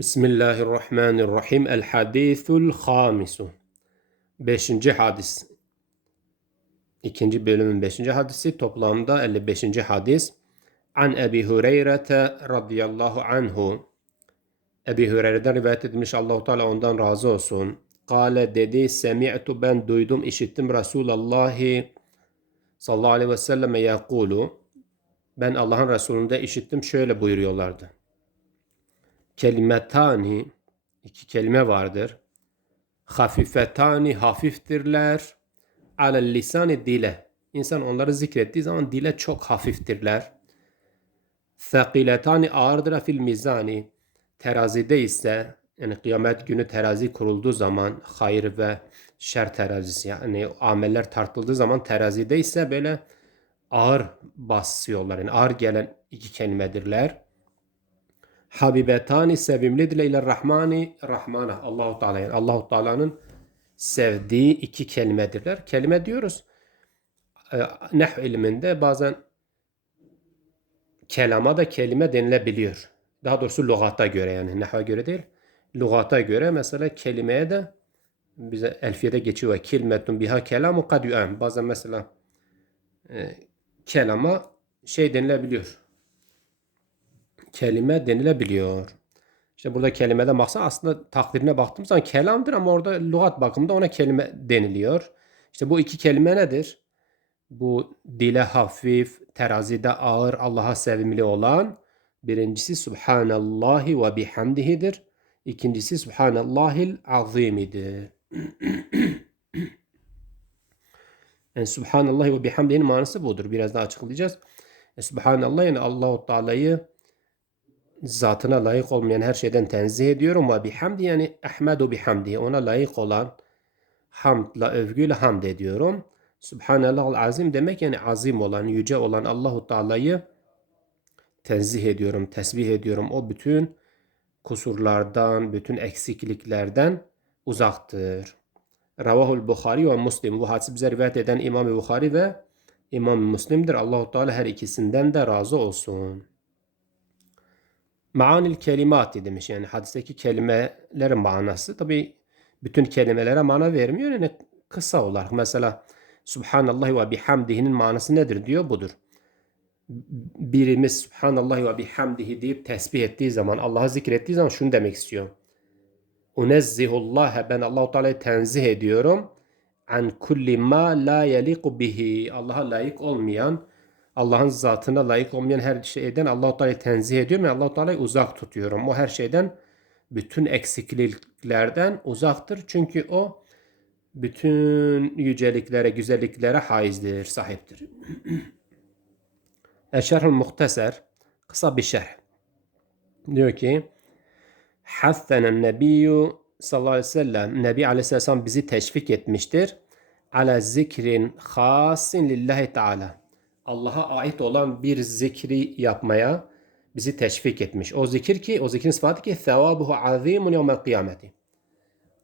Bismillahirrahmanirrahim. El hadisul hamisu. Beşinci hadis. İkinci bölümün beşinci hadisi. Toplamda 55. hadis. An Ebi Hureyre'te radıyallahu anhu. Ebi Hureyre'den rivayet edilmiş Allahu Teala ondan razı olsun. Kale dedi semi'tu ben duydum işittim Resulullah sallallahu aleyhi ve selleme yakulu. Ben Allah'ın Resulü'nde işittim şöyle buyuruyorlardı kelimetani iki kelime vardır. Hafifetani hafiftirler. Alel lisani dile. İnsan onları zikrettiği zaman dile çok hafiftirler. Thakiletani ağırdır fil mizani. Terazide ise yani kıyamet günü terazi kurulduğu zaman hayır ve şer terazisi yani ameller tartıldığı zaman terazide ise böyle ağır basıyorlar. Yani ağır gelen iki kelimedirler. Habibetani sevimlidir ile Rahmani Rahmana Allahu Teala yani Allahu Teala'nın sevdiği iki kelimedirler. Kelime diyoruz. E, Nehm ilminde bazen kelama da kelime denilebiliyor. Daha doğrusu lügata göre yani nehve göre değil. Lügata göre mesela kelimeye de bize elfiyede geçiyor. Kelimetun biha kelamu kad. Bazen mesela e, kelama şey denilebiliyor kelime denilebiliyor. İşte burada kelimede maksat aslında takdirine baktığımız zaman kelamdır ama orada lügat bakımında ona kelime deniliyor. İşte bu iki kelime nedir? Bu dile hafif, terazide ağır, Allah'a sevimli olan birincisi Subhanallahi ve bihamdihidir. İkincisi Subhanallahil azimidir. yani Subhanallahi ve bihamdihinin manası budur. Biraz daha açıklayacağız. E, Subhanallah yani Allahu Teala'yı zatına layık olmayan her şeyden tenzih ediyorum ve bihamdi yani ahmedu bihamdi ona layık olan hamdla övgüyle hamd ediyorum. Subhanallah azim demek yani azim olan, yüce olan Allahu Teala'yı tenzih ediyorum, tesbih ediyorum. O bütün kusurlardan, bütün eksikliklerden uzaktır. Ravahul Bukhari ve Müslim. Bu hadisi bize rivayet eden İmam Bukhari ve İmam Müslim'dir. Allahu Teala her ikisinden de razı olsun. Maanil kelimati demiş yani hadisteki kelimelerin manası. Tabi bütün kelimelere mana vermiyor. Yani kısa olarak mesela Subhanallah ve bihamdihinin manası nedir diyor budur. Birimiz Subhanallah ve bihamdihi deyip tesbih ettiği zaman Allah'ı zikrettiği zaman şunu demek istiyor. Unezzihullah ben Allahu Teala'yı tenzih ediyorum. An kulli ma la yeliku bihi. Allah'a layık olmayan Allah'ın zatına layık olmayan her şeyden Allah-u Teala'yı tenzih ediyorum ve Allah-u Teala'yı uzak tutuyorum. O her şeyden bütün eksikliklerden uzaktır. Çünkü o bütün yüceliklere, güzelliklere haizdir, sahiptir. Eşerhül Muhteser kısa bir şerh. Diyor ki Hassenen Nebiyyü sallallahu aleyhi ve sellem Nebi aleyhisselam bizi teşvik etmiştir. Ala zikrin hasin lillahi teala Allah'a ait olan bir zikri yapmaya bizi teşvik etmiş. O zikir ki, o zikrin sıfatı ki sevabuhu azimun yevmel kıyameti.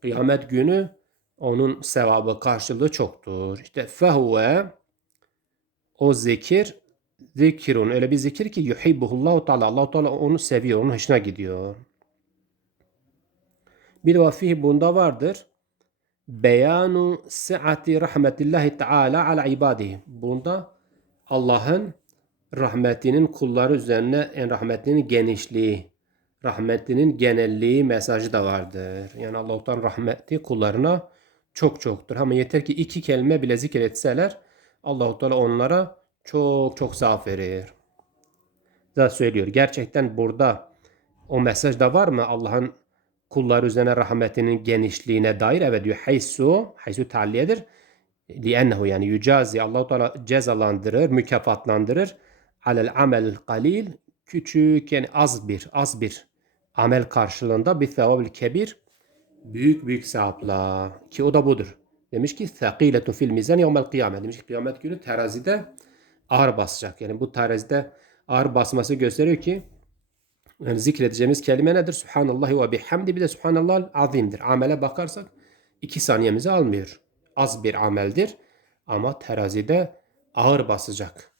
Kıyamet günü onun sevabı karşılığı çoktur. İşte fehuve o zikir zikirun öyle bir zikir ki yuhibbuhullahu teala Allah Teala onu seviyor, onun hoşuna gidiyor. Bir vafihi bunda vardır. Beyanu si'ati rahmetillahi teala ala ibadihi. Bunda Allah'ın rahmetinin kulları üzerine en rahmetinin genişliği, rahmetinin genelliği mesajı da vardır. Yani Allah'tan rahmeti kullarına çok çoktur. Ama yeter ki iki kelime bile zikretseler Allah-u Teala onlara çok çok zaaf verir. Da söylüyor. Gerçekten burada o mesaj da var mı? Allah'ın kulları üzerine rahmetinin genişliğine dair evet diyor. Haysu, haysu talliyedir li'ennehu yani yücazi Allahu Teala cezalandırır, mükafatlandırır. Alel amel kalil küçük yani az bir az bir amel karşılığında bir sevabil kebir büyük büyük sevapla ki o da budur. Demiş ki thaqiletun fil mizan yevmel kıyamet. Demiş ki kıyamet günü terazide ağır basacak. Yani bu terazide ağır basması gösteriyor ki yani zikredeceğimiz kelime nedir? Subhanallah ve bihamdi bir de Subhanallah azimdir. Amele bakarsak iki saniyemizi almıyor az bir ameldir ama terazide ağır basacak.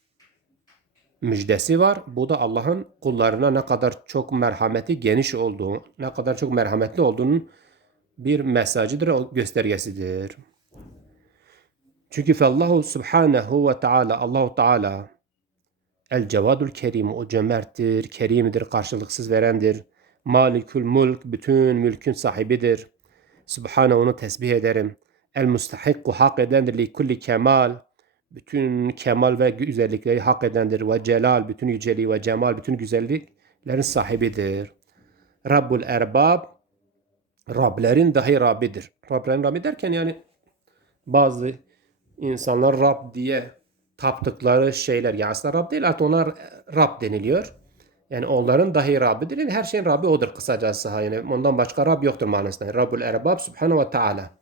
müjdesi var. Bu da Allah'ın kullarına ne kadar çok merhameti geniş olduğu, ne kadar çok merhametli olduğunun bir mesajıdır, göstergesidir. Çünkü Allahu Subhanahu ve Teala, Allahu Teala El Cevadul Kerim, o cömerttir, kerimdir, karşılıksız verendir. Malikül Mulk, bütün mülkün sahibidir. Subhane onu tesbih ederim. El Mustahikku hak edendir li kulli kemal. Bütün kemal ve güzellikleri hak edendir. Ve celal, bütün yüceliği ve cemal, bütün güzelliklerin sahibidir. Rabbul Erbab, Rablerin dahi Rabbidir. Rablerin Rabbi derken yani bazı insanlar Rab diye taptıkları şeyler yani aslında Rab değil artık onlar Rab deniliyor. Yani onların dahi Rabbidir. Yani her şeyin Rabbi odur kısacası. Yani ondan başka Rab yoktur manasında. Rabbul Erbab Subhanahu ve Teala.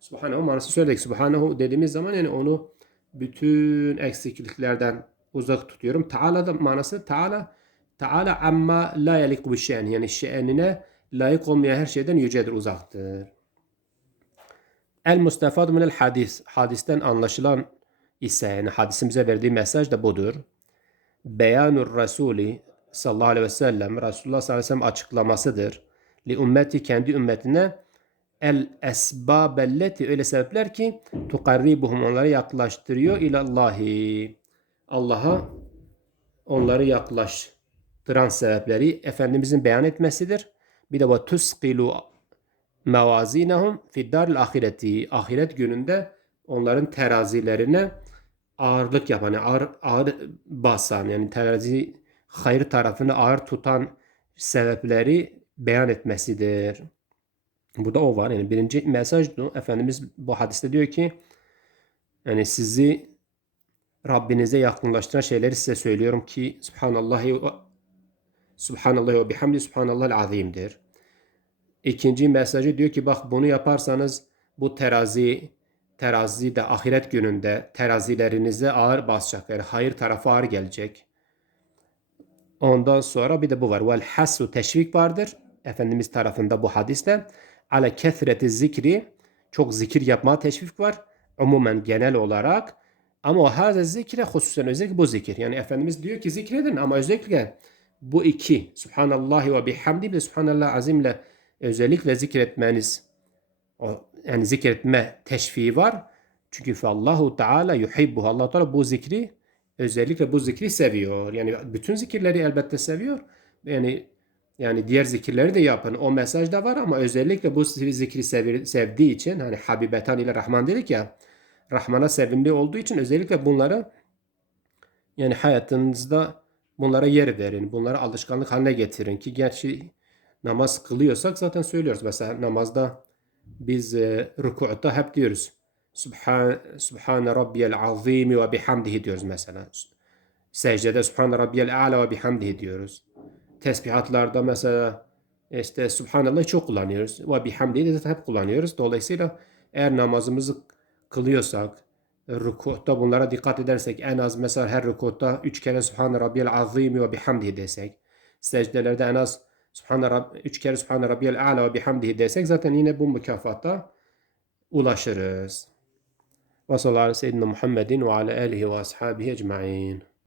Subhanahu manası söyledik. Subhanahu dediğimiz zaman yani onu bütün eksikliklerden uzak tutuyorum. Teala da manası Teala Teala amma la yaliku bi şeyen yani şe'enine layık olmayan her şeyden yücedir, uzaktır. El mustafad minel hadis. Hadisten anlaşılan ise yani hadisimize verdiği mesaj da budur. Beyanur Resulü sallallahu aleyhi ve sellem Resulullah sallallahu aleyhi ve sellem açıklamasıdır. Li ümmeti kendi ümmetine el esbabelleti öyle sebepler ki tukarribuhum onları yaklaştırıyor ilallahi. Allah'a onları yaklaştıran sebepleri Efendimizin beyan etmesidir. Bir de ve tusqilu mevazinehum fiddaril ahireti. Ahiret gününde onların terazilerine ağırlık yapan, yani ağır, ağır basan yani terazi hayır tarafını ağır tutan sebepleri beyan etmesidir. Burada o var. Yani birinci mesaj. Efendimiz bu hadiste diyor ki yani sizi Rabbinize yakınlaştıran şeyleri size söylüyorum ki Subhanallahi Subhanallah ve bihamdi Subhanallah'l azimdir. İkinci mesajı diyor ki bak bunu yaparsanız bu terazi terazi de ahiret gününde terazilerinize ağır basacak. Yani hayır tarafı ağır gelecek. Ondan sonra bir de bu var. Vel hasu teşvik vardır. Efendimiz tarafında bu hadiste. Ala kethreti zikri çok zikir yapma teşvik var. Umumen genel olarak. Ama haze zikre hususen özellikle bu zikir. Yani Efendimiz diyor ki zikredin ama özellikle bu iki Subhanallahi ve bihamdi ve Subhanallah azimle özellikle zikretmeniz o yani zikretme teşviği var. Çünkü Allahu Teala yuhibbu. Allah Teala bu zikri özellikle bu zikri seviyor. Yani bütün zikirleri elbette seviyor. Yani yani diğer zikirleri de yapın. O mesaj da var ama özellikle bu zikri sevdiği için hani Habibetan ile Rahman dedik ya Rahman'a sevimli olduğu için özellikle bunları yani hayatınızda bunlara yer verin. Bunları alışkanlık haline getirin ki gerçi namaz kılıyorsak zaten söylüyoruz. Mesela namazda biz e, rükûta hep diyoruz. Subhan, Subhane Rabbiyel Azimi ve bihamdihi diyoruz mesela. Secdede Subhane Rabbiyel A'la ve bihamdihi diyoruz. Tesbihatlarda mesela işte Subhanallah çok kullanıyoruz. Ve bihamdihi de hep kullanıyoruz. Dolayısıyla eğer namazımızı kılıyorsak, rükûta bunlara dikkat edersek en az mesela her rükûta üç kere Subhane Rabbiyel Azimi ve bihamdihi desek, secdelerde en az Subhane Rab, üç kere Subhane Rabbiyel A'la ve bihamdihi desek zaten yine bu mükafata ulaşırız. Ve sallallahu aleyhi ve Muhammedin ve ala alihi ve ashabihi ecma'in.